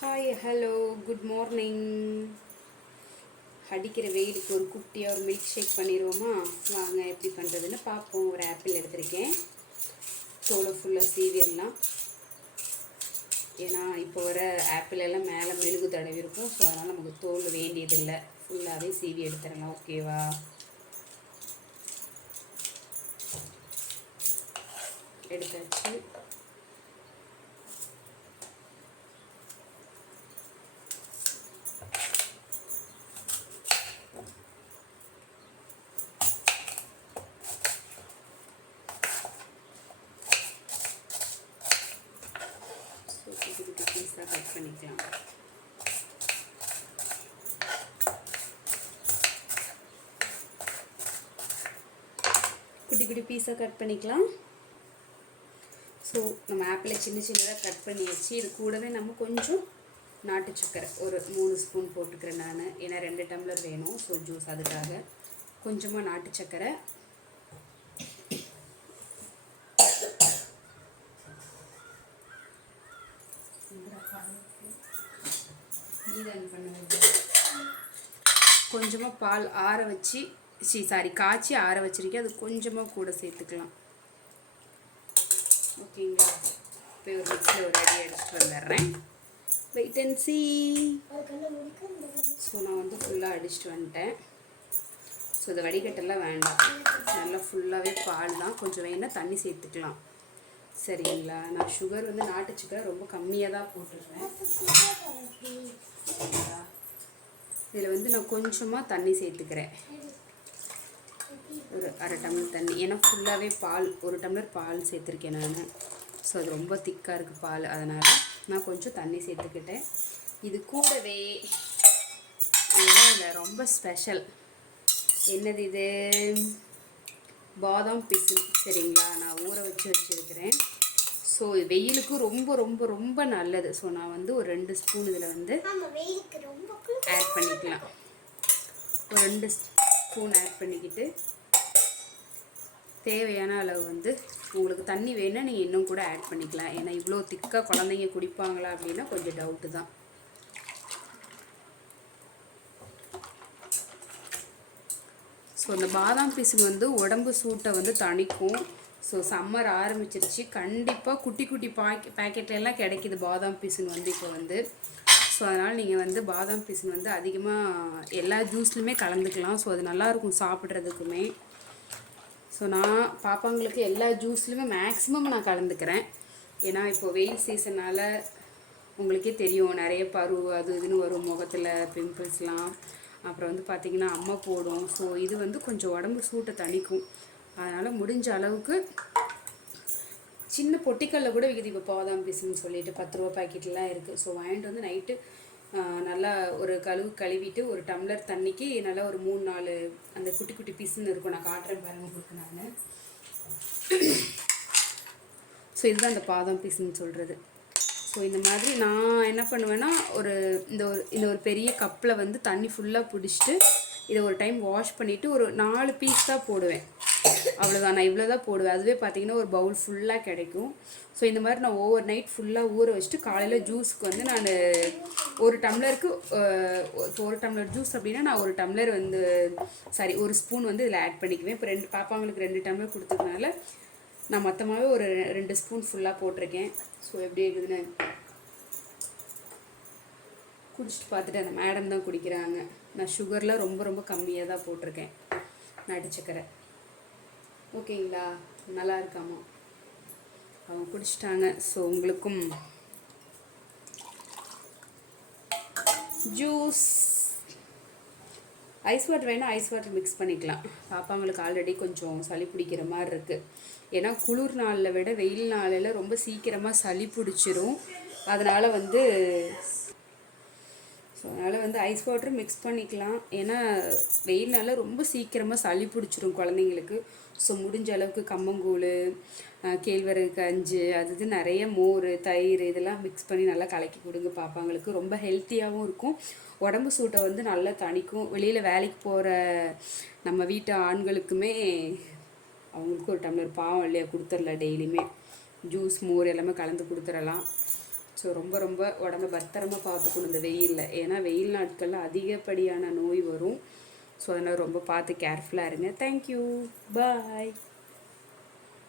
Hi hello good morning. அடிக்கிற வெயிலுக்கு ஒரு குட்டியாக ஒரு மில்க் ஷேக் பண்ணிடுவோமா? வாங்க எப்படி பண்ணுறதுன்னு பார்ப்போம். ஒரு ஆப்பிள் எடுத்திருக்கேன். தோலை ஃபுல்லாக சீவிடலாம். ஏன்னா இப்போ வர ஆப்பிள் எல்லாம் மேலே மெழுகு தடவி இருக்கும். ஸோ அதனால் நமக்கு தோல் வேண்டியதில்லை. ஃபுல்லாகவே சீவி எடுத்துடலாம். ஓகேவா? எடுத்தாச்சு. பீஸாக கட் பண்ணிக்கலாம். குட்டி குட்டி பீஸாக கட் பண்ணிக்கலாம். ஸோ நம்ம ஆப்பிளை சின்ன சின்னதாக கட் பண்ணி வச்சு இது கூடவே நம்ம கொஞ்சம் நாட்டு சக்கரை ஒரு 3 ஸ்பூன் போட்டுக்கிறேன் நான். ஏன்னா 2 டம்ளர் வேணும். ஸோ ஜூஸ் அதுக்காக கொஞ்சமாக நாட்டு சக்கரை, கொஞ்சமாக பால் ஆற வச்சு காய்ச்சி ஆற வச்சிருக்கேன். அது கொஞ்சமாக கூட சேர்த்துக்கலாம். ஓகேங்களா? இப்போ ஒரு மிக்ஸில் ஒரு அடி அடிச்சுட்டு வந்துடுறேன். Wait and sea. ஸோ நான் வந்து ஃபுல்லாக அடிச்சுட்டு வந்துட்டேன். ஸோ இந்த வடிகட்டெல்லாம் வேண்டாம். நல்லா ஃபுல்லாகவே பால் தான். கொஞ்சம் வேணால் தண்ணி சேர்த்துக்கலாம். சரிங்களா? நான் சுகர் வந்து நாட்டு சக்கரை ரொம்ப கம்மியாக தான் போட்டுடுறேன். இதில் வந்து நான் கொஞ்சமாக தண்ணி சேர்த்துக்கிறேன். ஒரு அரை டம்ளர் தண்ணி. ஏன்னா ஃபுல்லாகவே பால், 1 டம்ளர் பால் சேர்த்துருக்கேன் நான். ஸோ அது ரொம்ப திக்காக இருக்குது பால். அதனால் நான் கொஞ்சம் தண்ணி சேர்த்துக்கிட்டேன். இது கூடவே இதில் ரொம்ப ஸ்பெஷல் என்னது, இது பாதாம் பிசின். சரிங்களா? நான் ஊற வச்சுருக்கிறேன். ஸோ வெயிலுக்கு ரொம்ப ரொம்ப ரொம்ப நல்லது. ஸோ நான் வந்து ஒரு 2 ஸ்பூன் இதில் வந்து ஆட் பண்ணிக்கலாம். ஒரு 2 ஸ்பூன் ஆட் பண்ணிக்கிட்டு தேவையான அளவு வந்து உங்களுக்கு தண்ணி வேணும்னா நீங்கள் இன்னும் கூட ஆட் பண்ணிக்கலாம். ஏன்னா இவ்வளோ திக்காக குழந்தைங்க குடிப்பாங்களா அப்படின்னா கொஞ்சம் டவுட்டு தான். ஸோ இந்த பாதாம் பிசின் வந்து உடம்பு சூட்டை வந்து தணிக்கும். ஸோ சம்மர் ஆரம்பிச்சிருச்சு. கண்டிப்பாக குட்டி குட்டி பேக்கெட்லாம் கிடைக்கிது பாதாம் பிசின் வந்து இப்போ வந்து. ஸோ அதனால் நீங்கள் வந்து பாதாம் பிசின் வந்து அதிகமாக எல்லா ஜூஸ்லையுமே கலந்துக்கலாம். ஸோ அது நல்லாயிருக்கும் சாப்பிட்றதுக்குமே. ஸோ நான் பாப்பாங்களுக்கு எல்லா ஜூஸ்லையுமே மேக்ஸிமம் நான் கலந்துக்கிறேன். ஏன்னா இப்போ வெயில் சீசனால் உங்களுக்கே தெரியும், நிறைய பரு அது இதுன்னு வரும் முகத்தில், பிம்பிள்ஸ்லாம். அப்புறம் வந்து பார்த்திங்கன்னா அம்மை போடும். ஸோ இது வந்து கொஞ்சம் உடம்பு சூட்டை தணிக்கும். அதனால் முடிஞ்ச அளவுக்கு சின்ன பொட்டிக்கல்ல கூட விற்கிது இப்போ பாதாம் பிசின்னு சொல்லிட்டு 10 ரூபா பாக்கெட்லாம் இருக்குது. ஸோ வாங்கிட்டு வந்து நைட்டு நல்லா ஒரு கழுவிட்டு ஒரு டம்ளர் தண்ணிக்கு நல்லா ஒரு 3-4 அந்த குட்டி குட்டி பீஸுன்னு இருக்கும். நான் காட்டுறேன் பாருங்கள் கொடுத்து நான். ஸோ இதுதான் அந்த பாதாம் பீஸுன்னு சொல்கிறது. ஸோ இந்த மாதிரி நான் என்ன பண்ணுவேன்னா இந்த ஒரு பெரிய கப்பில் வந்து தண்ணி ஃபுல்லாக பிடிச்சிட்டு இதை ஒரு டைம் வாஷ் பண்ணிவிட்டு ஒரு 4 பீஸ் தான் போடுவேன். அவ்வளோதான். நான் இவ்வளோ தான் போடுவேன். அதுவே பார்த்திங்கன்னா ஒரு பவுல் ஃபுல்லாக கிடைக்கும். ஸோ இந்த மாதிரி நான் ஓவர் நைட் ஃபுல்லாக ஊற வச்சுட்டு காலையில் ஜூஸுக்கு வந்து நான் ஒரு டம்ளருக்கு இப்போ 1 டம்ளர் ஜூஸ் அப்படின்னா நான் 1 டம்ளர் வந்து 1 ஸ்பூன் வந்து இதில் ஆட் பண்ணிக்குவேன். இப்போ 2 பாப்பாங்களுக்கு 2 டம்ளர் கொடுத்ததுனால நான் மொத்தமாகவே ஒரு 2 ஸ்பூன் ஃபுல்லாக போட்டிருக்கேன். ஸோ எப்படி இருக்குதுன்னு குடிச்சிட்டு பார்த்துட்டு அந்த மேடம் தான் குடிக்கிறாங்க. நான் சுகர்லாம் ரொம்ப ரொம்ப கம்மியாக தான் போட்டிருக்கேன், நாட்டு சக்கரை. ஓகேங்களா? நல்லா இருக்காமா? அவங்க குடிச்சிட்டாங்க. ஸோ உங்களுக்கும் ஜூஸ் ஐஸ் வாட்டர் வேணால் ஐஸ் வாட்டர் மிக்ஸ் பண்ணிக்கலாம். பாப்பாங்களுக்கு ஆல்ரெடி கொஞ்சம் சளி பிடிக்கிற மாதிரி இருக்குது. ஏன்னா குளிர் நாளில் விட வெயில் நாளில் ரொம்ப சீக்கிரமாக சளி பிடிச்சிரும். அதனால் வந்து ஐஸ் வாட்டர் மிக்ஸ் பண்ணிக்கலாம். ஏன்னா வெயில்னால ரொம்ப சீக்கிரமாக சளி பிடிச்சிரும் குழந்தைங்களுக்கு. ஸோ முடிஞ்ச அளவுக்கு கம்மங்கூழ், கேழ்வரகு கஞ்சி, அது நிறைய மோர், தயிர் இதெல்லாம் மிக்ஸ் பண்ணி நல்லா கலக்கி கொடுங்க பாப்பாங்களுக்கு. ரொம்ப ஹெல்த்தியாகவும் இருக்கும். உடம்பு சூட்டை வந்து நல்லா தணிக்கும். வெளியில் வேலைக்கு போகிற நம்ம வீட்டு ஆண்களுக்குமே அவங்களுக்கு ஒரு டம்ளர் பாவம் இல்லையா கொடுத்துடலாம். டெய்லியுமே ஜூஸ், மோர் எல்லாமே கலந்து கொடுத்துடலாம். ஸோ ரொம்ப ரொம்ப உடம்ப பத்திரமா பார்த்துக்கணும் இந்த வெயிலில். ஏன்னா வெயில் நாட்களில் அதிகப்படியான நோய் வரும். ஸோ அதனால் ரொம்ப பார்த்து கேர்ஃபுல்லாக இருங்க. தேங்க்யூ. பாய்.